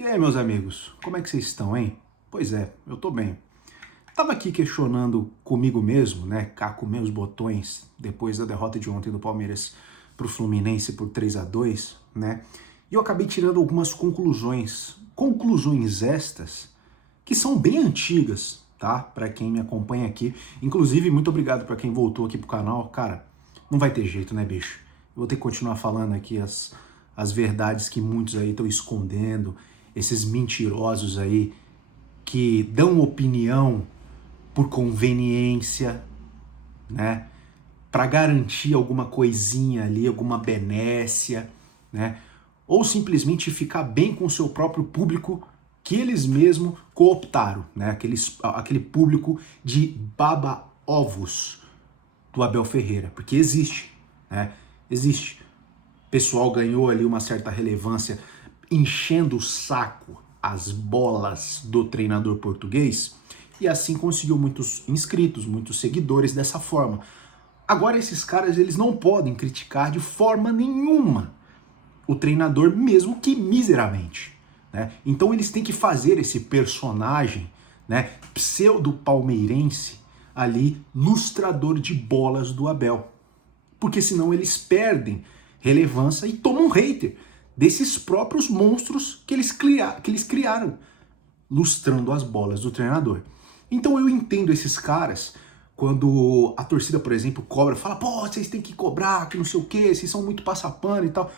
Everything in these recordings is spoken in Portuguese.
E aí, meus amigos, como é que vocês estão, hein? Pois é, eu tô bem. Tava aqui questionando comigo mesmo, né, cá com meus botões, depois da derrota de ontem do Palmeiras pro Fluminense por 3-2, né? E eu acabei tirando algumas conclusões. Conclusões estas que são bem antigas, tá? Pra quem me acompanha aqui. Inclusive, muito obrigado pra quem voltou aqui pro canal. Cara, não vai ter jeito, né, bicho? Eu vou ter que continuar falando aqui as verdades que muitos aí estão escondendo, esses mentirosos aí que dão opinião por conveniência, né? Para garantir alguma coisinha ali, alguma benécia, né? Ou simplesmente ficar bem com o seu próprio público que eles mesmos cooptaram, né? Aquele público de baba-ovos do Abel Ferreira, porque existe, né? Existe. O pessoal ganhou ali uma certa relevância enchendo o saco, as bolas do treinador português, e assim conseguiu muitos inscritos, muitos seguidores dessa forma. Agora esses caras, eles não podem criticar de forma nenhuma o treinador, mesmo que miseramente, né? Então eles têm que fazer esse personagem, né, pseudo-palmeirense ali, lustrador de bolas do Abel. Porque senão eles perdem relevância e tomam hater desses próprios monstros que eles criaram, lustrando as bolas do treinador. Então eu entendo esses caras quando a torcida, por exemplo, cobra, fala, pô, vocês têm que cobrar, que não sei o quê, vocês são muito passapano e tal.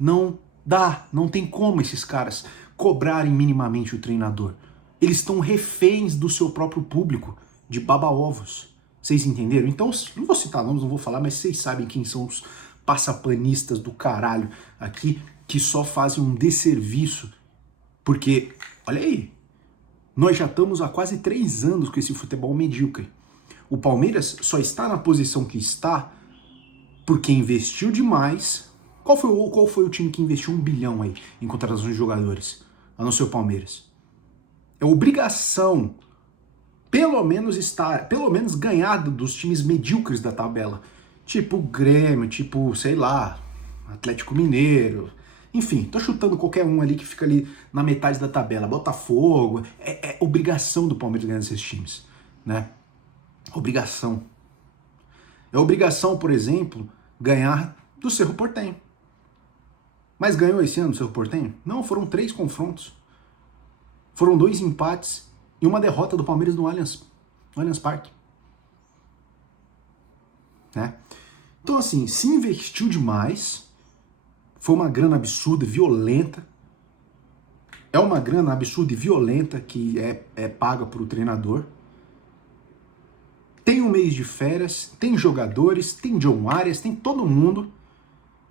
Não dá, não tem como esses caras cobrarem minimamente o treinador. Eles estão reféns do seu próprio público, de baba-ovos. Vocês entenderam? Então, não vou citar nomes, não vou falar, mas vocês sabem quem são os passapanistas do caralho aqui, que só fazem um desserviço. Porque, olha aí, nós já estamos há quase 3 anos com esse futebol medíocre. O Palmeiras só está na posição que está porque investiu demais. Qual foi o time que investiu 1 bilhão aí em contratações de jogadores? A não ser o Palmeiras. É obrigação pelo menos ganhar dos times medíocres da tabela. Tipo Grêmio, tipo, sei lá, Atlético Mineiro. Enfim, tô chutando qualquer um ali que fica ali na metade da tabela. Botafogo. É obrigação do Palmeiras ganhar esses times, né? Obrigação. É obrigação, por exemplo, ganhar do Cerro Porteño. Mas ganhou esse ano o Cerro Porteño? Não, foram 3 confrontos. Foram 2 empates e uma derrota do Palmeiras no Allianz Parque. Né? Então, assim, se investiu demais, foi uma grana absurda, violenta. É uma grana absurda e violenta que é paga por o treinador. Tem um mês de férias, tem jogadores, tem John Arias, tem todo mundo,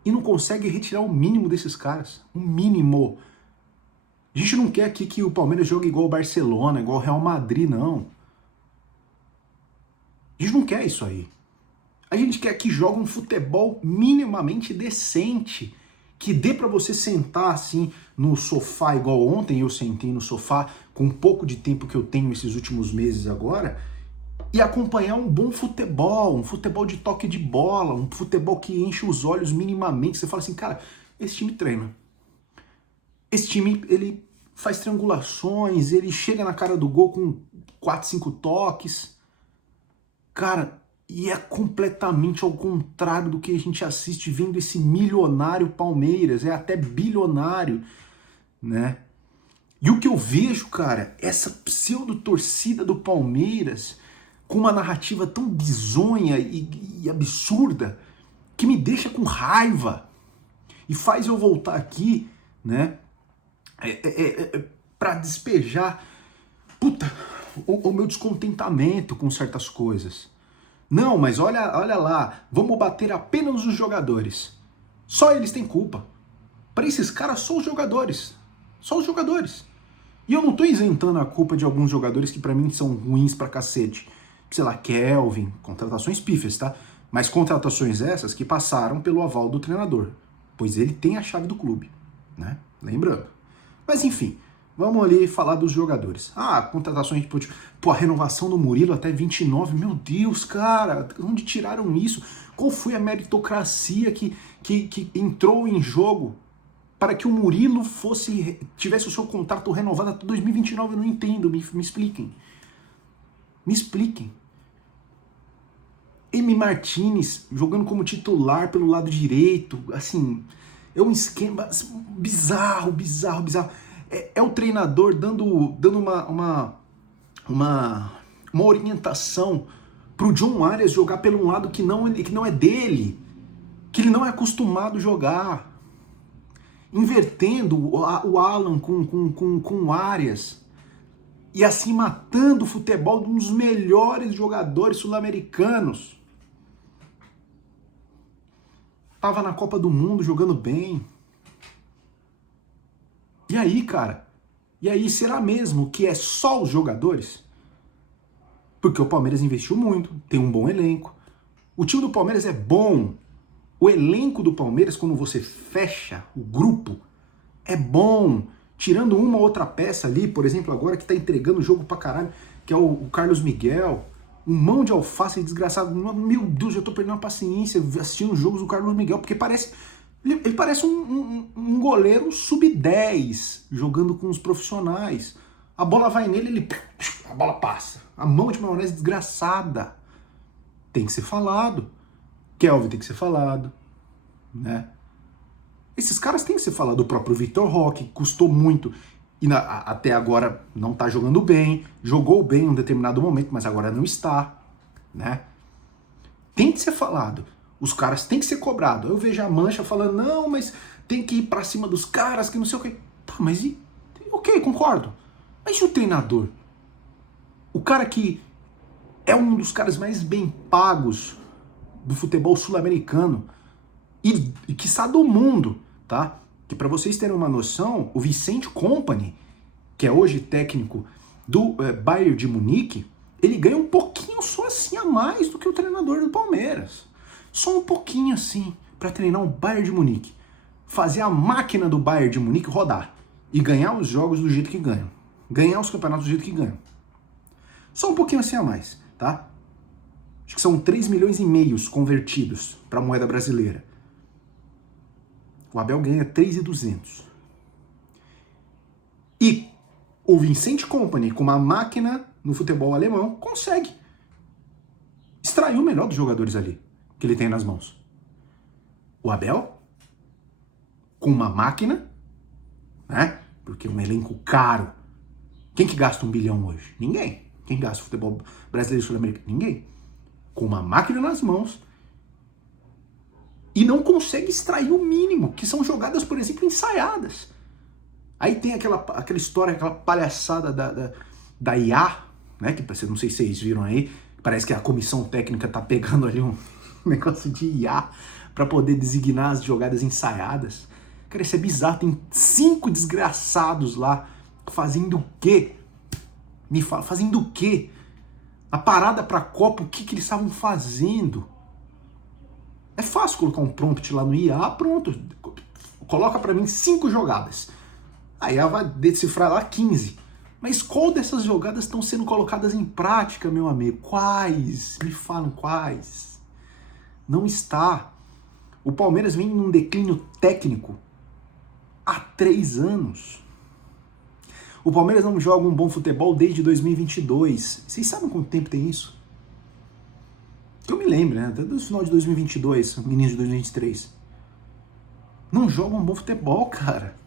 e não consegue retirar o mínimo desses caras. O mínimo. A gente não quer aqui que o Palmeiras jogue igual o Barcelona, igual o Real Madrid, não. A gente não quer isso aí. A gente quer que jogue um futebol minimamente decente, que dê para você sentar assim no sofá, igual ontem eu sentei no sofá, com um pouco de tempo que eu tenho esses últimos meses agora, e acompanhar um bom futebol, um futebol de toque de bola, um futebol que enche os olhos minimamente. Você fala assim, cara, esse time treina. Esse time, ele faz triangulações, ele chega na cara do gol com 4, 5 toques. Cara, e é completamente ao contrário do que a gente assiste vendo esse milionário Palmeiras, é até bilionário, né? E o que eu vejo, cara, essa pseudo-torcida do Palmeiras com uma narrativa tão bizonha e absurda que me deixa com raiva e faz eu voltar aqui, né, para despejar, o meu descontentamento com certas coisas. Não, mas olha lá, vamos bater apenas nos jogadores. Só eles têm culpa. Para esses caras, só os jogadores. Só os jogadores. E eu não tô isentando a culpa de alguns jogadores que para mim são ruins pra cacete. Sei lá, Kelvin, contratações pífias, tá? Mas contratações essas que passaram pelo aval do treinador, pois ele tem a chave do clube, né? Lembrando. Mas enfim, vamos ali falar dos jogadores. Contratações tipo, a renovação do Murilo até 29. Meu Deus, cara, onde tiraram isso? Qual foi a meritocracia que entrou em jogo para que o Murilo tivesse o seu contrato renovado até 2029? Eu não entendo, me expliquem. Me expliquem. Emi Martinez jogando como titular pelo lado direito, assim, é um esquema bizarro. É o treinador dando uma orientação pro John Arias jogar pelo lado que não é dele, que ele não é acostumado a jogar. Invertendo o Alan com o Arias. E assim matando o futebol de um dos melhores jogadores sul-americanos. Tava na Copa do Mundo jogando bem. E aí, cara? E aí, será mesmo que é só os jogadores? Porque o Palmeiras investiu muito, tem um bom elenco. O time do Palmeiras é bom. O elenco do Palmeiras, quando você fecha o grupo, é bom. Tirando uma ou outra peça ali, por exemplo, agora que tá entregando o jogo pra caralho, que é o Carlos Miguel, um mão de alface desgraçado. Meu Deus, eu tô perdendo a paciência assistindo os jogos do Carlos Miguel, porque ele parece um goleiro sub-10, jogando com os profissionais. A bola vai nele, a bola passa. A mão de maionese desgraçada. Tem que ser falado. Kelvin tem que ser falado, né? Esses caras têm que ser falado. O próprio Vitor Roque custou muito e até agora não tá jogando bem. Jogou bem em um determinado momento, mas agora não está, né? Tem que ser falado. Os caras têm que ser cobrados. Eu vejo a Mancha falando, não, mas tem que ir pra cima dos caras, que não sei o quê. Tá, mas e... Ok, concordo. Mas e o treinador? O cara que é um dos caras mais bem pagos do futebol sul-americano e quiçá do mundo, tá? Que para vocês terem uma noção, o Vicente Kompany, que é hoje técnico do Bayern de Munique, ele ganha um pouquinho só assim a mais do que o treinador do Palmeiras. Só um pouquinho assim para treinar o Bayern de Munique, fazer a máquina do Bayern de Munique rodar e ganhar os jogos do jeito que ganham, ganhar os campeonatos do jeito que ganham. Só um pouquinho assim a mais, tá? Acho que são 3 milhões e meio convertidos para a moeda brasileira. O Abel ganha 3.200. E o Vicente Kompany, com uma máquina no futebol alemão, consegue extrair o melhor dos jogadores ali, que ele tem nas mãos. O Abel, com uma máquina, né? Porque é um elenco caro. Quem que gasta 1 bilhão hoje? Ninguém. Quem gasta futebol brasileiro e sul-americano? Ninguém. Com uma máquina nas mãos e não consegue extrair o mínimo, que são jogadas, por exemplo, ensaiadas. Aí tem aquela história, aquela palhaçada da IA, né, que não sei se vocês viram aí, parece que a comissão técnica tá pegando ali um negócio de IA para poder designar as jogadas ensaiadas. Cara, isso é bizarro, tem 5 desgraçados lá fazendo o quê? Me fala, fazendo o quê? A parada pra Copa, o que eles estavam fazendo? É fácil colocar um prompt lá no IA, pronto. Coloca pra mim 5 jogadas. Aí ela vai decifrar lá 15. Mas qual dessas jogadas estão sendo colocadas em prática, meu amigo? Quais? Me falam quais. Não está. O Palmeiras vem num declínio técnico há 3 anos. O Palmeiras não joga um bom futebol desde 2022. Vocês sabem quanto tempo tem isso? Que eu me lembro, né? Até do final de 2022, início de 2023. Não joga um bom futebol, cara.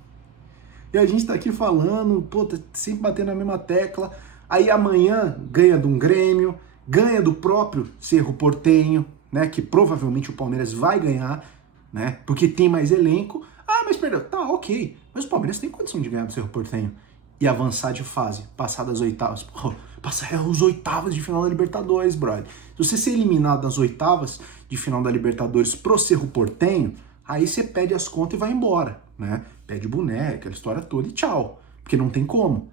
E a gente tá aqui falando, pô, tá sempre batendo na mesma tecla. Aí amanhã ganha de um Grêmio, ganha do próprio Cerro Porteño, né? Que provavelmente o Palmeiras vai ganhar, né? Porque tem mais elenco. Ah, mas perdeu. Tá, ok. Mas o Palmeiras tem condição de ganhar do Cerro Porteño e avançar de fase, passar das oitavas. Pô, passar os oitavas de final da Libertadores, brother. Se você ser eliminado nas oitavas de final da Libertadores pro Cerro Porteño, aí você pede as contas e vai embora, né? Pede boneca, aquela história toda e tchau. Porque não tem como.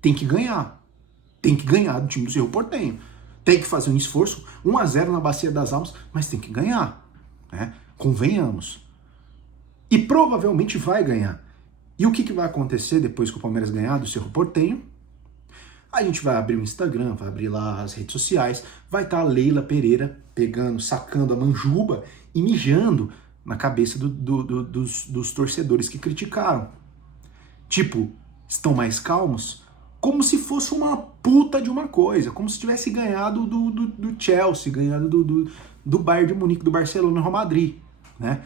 Tem que ganhar. Tem que ganhar do time do Cerro Porteño. Tem que fazer um esforço, 1-0 na Bacia das Almas, mas tem que ganhar, né? Convenhamos. E provavelmente vai ganhar. E o que vai acontecer depois que o Palmeiras ganhar do Cerro Porteño? A gente vai abrir o Instagram, vai abrir lá as redes sociais, vai estar a Leila Pereira pegando, sacando a manjuba e mijando na cabeça dos torcedores que criticaram. Tipo, estão mais calmos? Como se fosse uma puta de uma coisa, como se tivesse ganhado do Chelsea, ganhado do Bayern de Munique, do Barcelona e Real Madrid, né?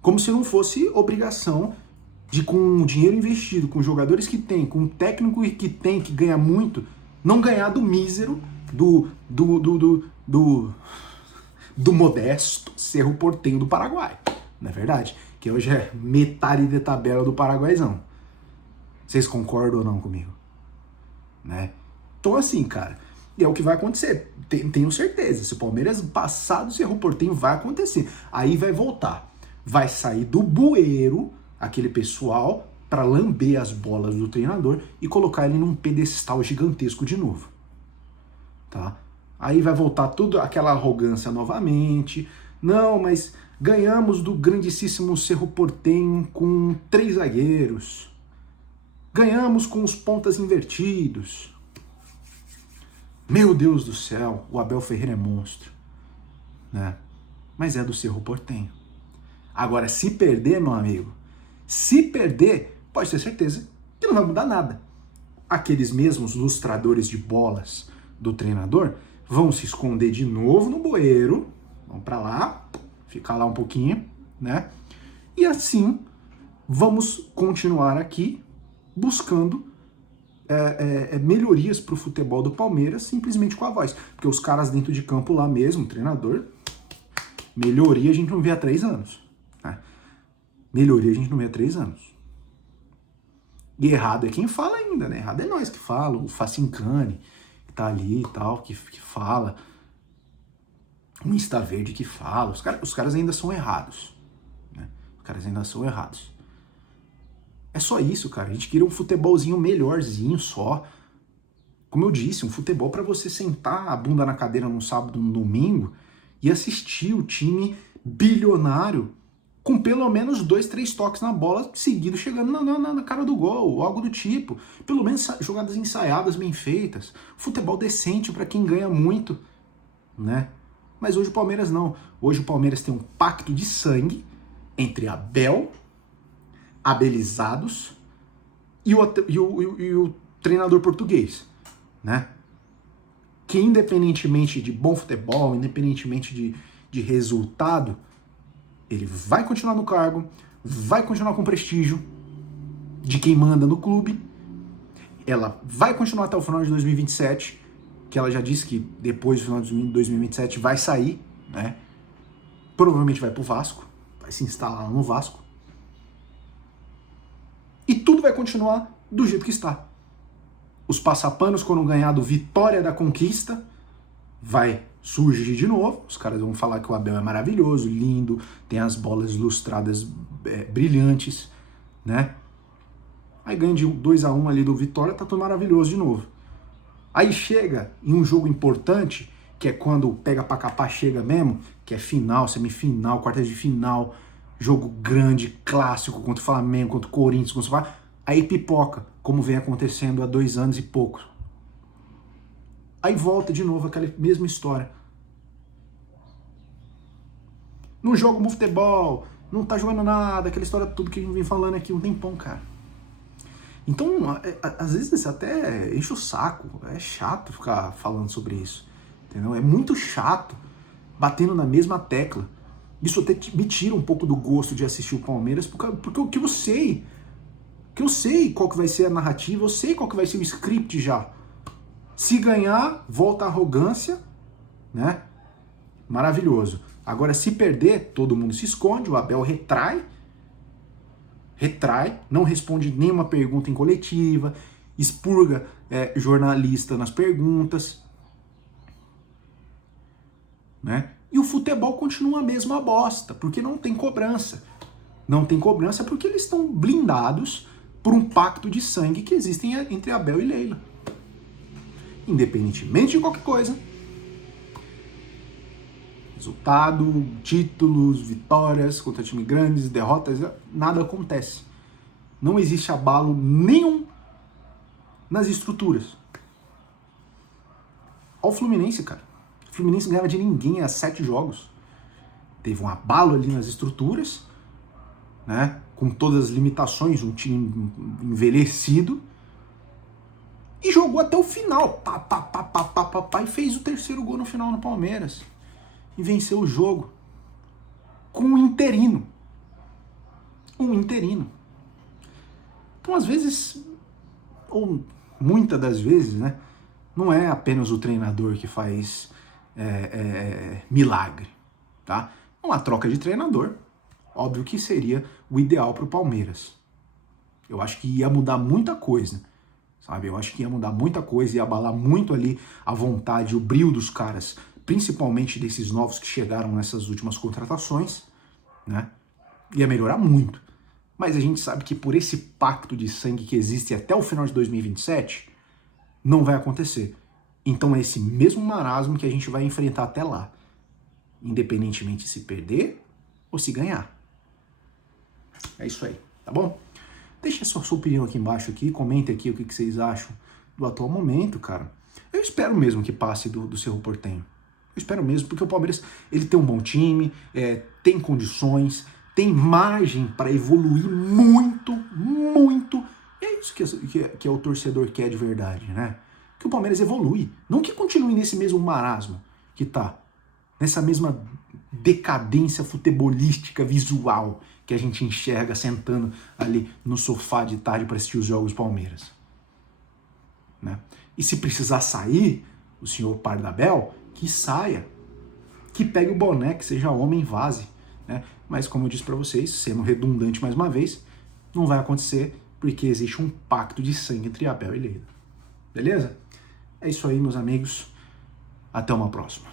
Como se não fosse obrigação de, com o dinheiro investido, com os jogadores que tem, com o técnico que tem, que ganha muito, não ganhar do mísero, do modesto Cerro Porteño do Paraguai, não é verdade? Que hoje é metade de tabela do Paraguaizão. Vocês concordam ou não comigo? Né? Então assim, cara, e é o que vai acontecer, tenho certeza, se o Palmeiras passar do Cerro Porteño vai acontecer, aí vai voltar, vai sair do bueiro aquele pessoal para lamber as bolas do treinador e colocar ele num pedestal gigantesco de novo, tá? Aí vai voltar tudo aquela arrogância novamente, não, mas ganhamos do grandíssimo Cerro Porteño com 3 zagueiros, ganhamos com os pontas invertidos. Meu Deus do céu, o Abel Ferreira é monstro, né? Mas é do Cerro Porteño. Agora, se perder, meu amigo, se perder, pode ter certeza que não vai mudar nada. Aqueles mesmos lustradores de bolas do treinador vão se esconder de novo no bueiro, vão para lá, ficar lá um pouquinho, né? E assim vamos continuar aqui buscando melhorias para o futebol do Palmeiras simplesmente com a voz. Porque os caras dentro de campo lá mesmo, o treinador, melhoria a gente não vê há 3 anos. Né? Melhoria a gente não vê há 3 anos. E errado é quem fala ainda, né? Errado é nós que fala, o Facincani, que tá ali e tal, que fala, o Insta Verde que fala, os caras ainda são errados. Né? Os caras ainda são errados. É só isso, cara. A gente queria um futebolzinho melhorzinho só. Como eu disse, um futebol para você sentar a bunda na cadeira num sábado, num domingo e assistir o time bilionário com pelo menos 2, 3 toques na bola seguido chegando na cara do gol, algo do tipo. Pelo menos jogadas ensaiadas, bem feitas. Futebol decente para quem ganha muito, né? Mas hoje o Palmeiras não. Hoje o Palmeiras tem um pacto de sangue entre Abel, abelizados e o treinador português, né? Que independentemente de bom futebol, independentemente de resultado, ele vai continuar no cargo, vai continuar com prestígio de quem manda no clube, ela vai continuar até o final de 2027, que ela já disse que depois do final de 2027 vai sair, né? Provavelmente vai pro Vasco, vai se instalar no Vasco. E tudo vai continuar do jeito que está. Os passapanos, quando ganhar do Vitória da Conquista, vai surgir de novo. Os caras vão falar que o Abel é maravilhoso, lindo, tem as bolas lustradas brilhantes, né? Aí ganha de 2-1 ali do Vitória, tá tudo maravilhoso de novo. Aí chega em um jogo importante, que é quando pega pra capar, chega mesmo, que é final, semifinal, quartas de final, jogo grande, clássico, contra o Flamengo, contra o Corinthians, contra o Flamengo, aí pipoca, como vem acontecendo há 2 anos e pouco. Aí volta de novo aquela mesma história. Não joga um futebol, não tá jogando nada, aquela história tudo que a gente vem falando aqui um tempão, cara. Então, às vezes até enche o saco, é chato ficar falando sobre isso, entendeu? É muito chato, batendo na mesma tecla. Isso até me tira um pouco do gosto de assistir o Palmeiras, porque eu sei qual que vai ser a narrativa, eu sei qual que vai ser o script já. Se ganhar, volta a arrogância, né? Maravilhoso. Agora, se perder, todo mundo se esconde, o Abel retrai, não responde nenhuma pergunta em coletiva, expurga jornalista nas perguntas, né? E o futebol continua a mesma bosta, porque não tem cobrança. Não tem cobrança porque eles estão blindados por um pacto de sangue que existe entre Abel e Leila. Independentemente de qualquer coisa. Resultado, títulos, vitórias contra times grandes, derrotas, nada acontece. Não existe abalo nenhum nas estruturas. Olha o Fluminense, cara. O Fluminense ganhava de ninguém há 7 jogos. teve um abalo ali nas estruturas, né? Com todas as limitações, um time envelhecido, e jogou até o final, e fez o terceiro gol no final no Palmeiras, e venceu o jogo com um interino. Então, às vezes, ou muitas das vezes, né, não é apenas o treinador que faz milagre, tá? Uma troca de treinador, óbvio que seria o ideal para o Palmeiras. Eu acho que ia mudar muita coisa, sabe? Eu acho que ia mudar muita coisa, ia abalar muito ali a vontade, o brio dos caras, principalmente desses novos que chegaram nessas últimas contratações, né? Ia melhorar muito. Mas a gente sabe que por esse pacto de sangue que existe até o final de 2027, não vai acontecer. Então é esse mesmo marasmo que a gente vai enfrentar até lá, independentemente se perder ou se ganhar. É isso aí, tá bom? Deixa a sua opinião aqui embaixo, comente aqui o que vocês acham do atual momento, cara. Eu espero mesmo que passe do Cerro Porteño. Eu espero mesmo, porque o Palmeiras ele tem um bom time, tem condições, tem margem para evoluir muito, muito. E é isso que o torcedor quer de verdade, né? Que o Palmeiras evolui, não que continue nesse mesmo marasmo que tá, nessa mesma decadência futebolística visual que a gente enxerga sentando ali no sofá de tarde para assistir os jogos do Palmeiras, né? E se precisar sair, o senhor Pardabel, que saia, que pegue o boné, que seja homem, vaze, né? Mas como eu disse para vocês, sendo redundante mais uma vez, não vai acontecer porque existe um pacto de sangue entre Abel e Leila. Beleza? É isso aí, meus amigos. Até uma próxima.